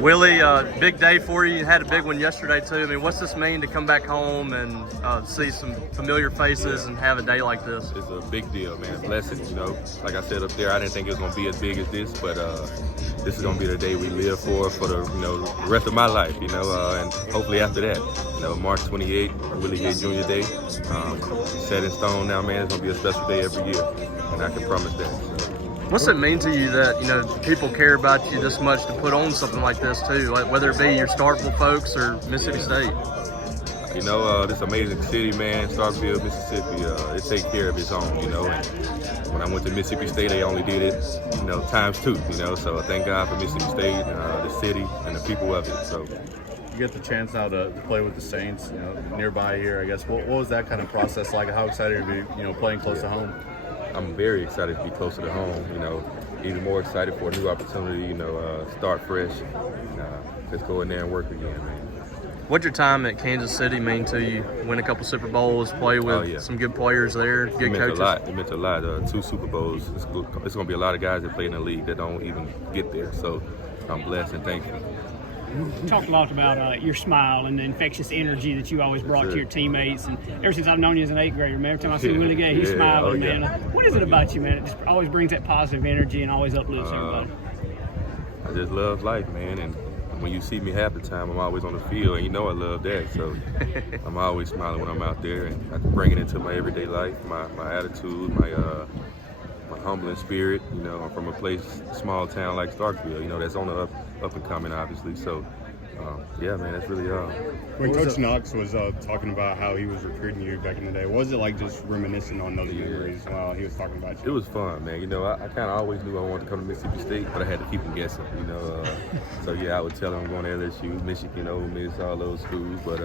Willie, big day for you. You had a big one yesterday too. I mean, what's this mean to come back home and see some familiar faces and have a day like this? It's a big deal, man. Blessings, like I said up there, I didn't think it was going to be as big as this, but this is going to be the day we live for the rest of my life, and hopefully after that, March 28th, Willie Gay Jr. Day, set in stone now, man. It's going to be a special day every year, and I can promise that. So. What's it mean to you that, people care about you this much to put on something like this too, like whether it be your Starkville folks or Mississippi State? This amazing city, man, Starkville, Mississippi, it takes care of its own, and when I went to Mississippi State, they only did it, times two, so thank God for Mississippi State, the city, and the people of it, so. You get the chance now to play with the Saints, nearby here, I guess. What was that kind of process like? How excited are you to be, playing close to home? I'm very excited to be closer to home, even more excited for a new opportunity, start fresh, just go in there and work again, man. What'd your time at Kansas City mean to you? Win a couple Super Bowls, play with some good players there, good coaches? It meant a lot. 2 Super Bowls. It's going to be a lot of guys that play in the league that don't even get there, so I'm blessed and thankful. You talked a lot about your smile and the infectious energy that you always brought to your teammates. And ever since I've known you as an 8th grader, man, every time I see Willie Gay, he's smiling, man. What is it about you, man? It just always brings that positive energy and always uplifts everybody. I just love life, man. And when you see me half the time, I'm always on the field, and I love that. So I'm always smiling when I'm out there, and I can bring it into my everyday life, my attitude, my humbling spirit. I'm from a small town like Starkville, that's on the up and coming, obviously. So, man, that's really When Coach Knox was talking about how he was recruiting you back in the day, was it like just reminiscing on those memories while he was talking about you? It was fun, man. I kind of always knew I wanted to come to Mississippi State, but I had to keep him guessing, So, I would tell him I'm going to LSU, Michigan, Ole Miss, all those schools, but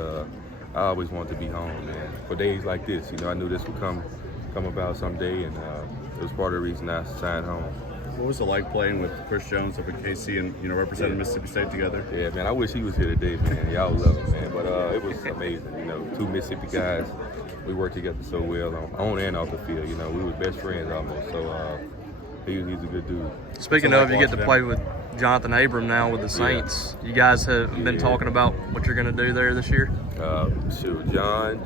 I always wanted to be home, man. For days like this, I knew this would come about someday, and it was part of the reason I signed home. What was it like playing with Chris Jones up at KC and representing Mississippi State together? Yeah, man, I wish he was here today, man. Y'all love him, man. But it was amazing, 2 Mississippi guys. We worked together so well on and off the field. We were best friends almost. So he's a good dude. Speaking of, you get to play with Jonathan Abram now with the Saints. You guys have been talking about what you're going to do there this year? John,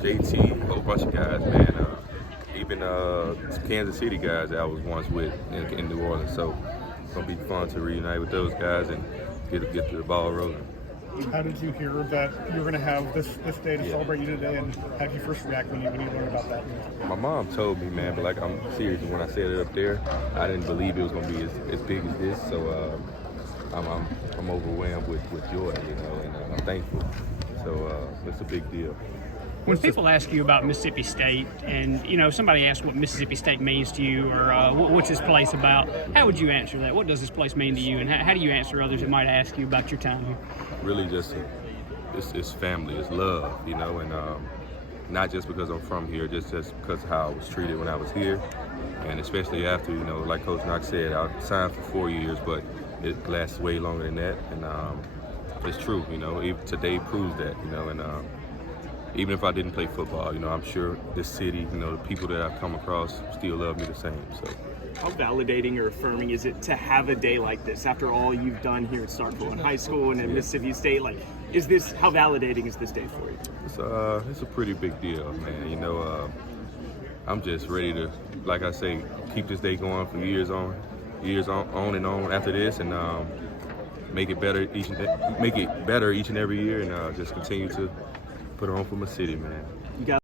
JT, a whole bunch of guys, man. Even Kansas City guys that I was once with in New Orleans. So it's going to be fun to reunite with those guys and get the ball rolling. How did you hear that you were going to have this day to celebrate you today, and how did you first react when you learned about that? My mom told me, man, but I'm serious. When I said it up there, I didn't believe it was going to be as big as this. So I'm overwhelmed with joy, and I'm thankful. So it's a big deal. When people ask you about Mississippi State and, somebody asks what Mississippi State means to you or what's this place about, how would you answer that? What does this place mean to you, and how do you answer others that might ask you about your time here? Really just it's family, it's love, and not just because I'm from here, just because of how I was treated when I was here, and especially after, like Coach Knox said, I signed for 4 years, but it lasts way longer than that, and it's true, even today proves that, and even if I didn't play football, I'm sure this city, the people that I've come across still love me the same. So, how validating or affirming is it to have a day like this after all you've done here at Starkville in high school and at Mississippi State? How validating is this day for you? It's a pretty big deal, man. I'm just ready to, like I say, keep this day going for years on and on after this, and make it better each and every year, and just continue to put it on for my city, man. You got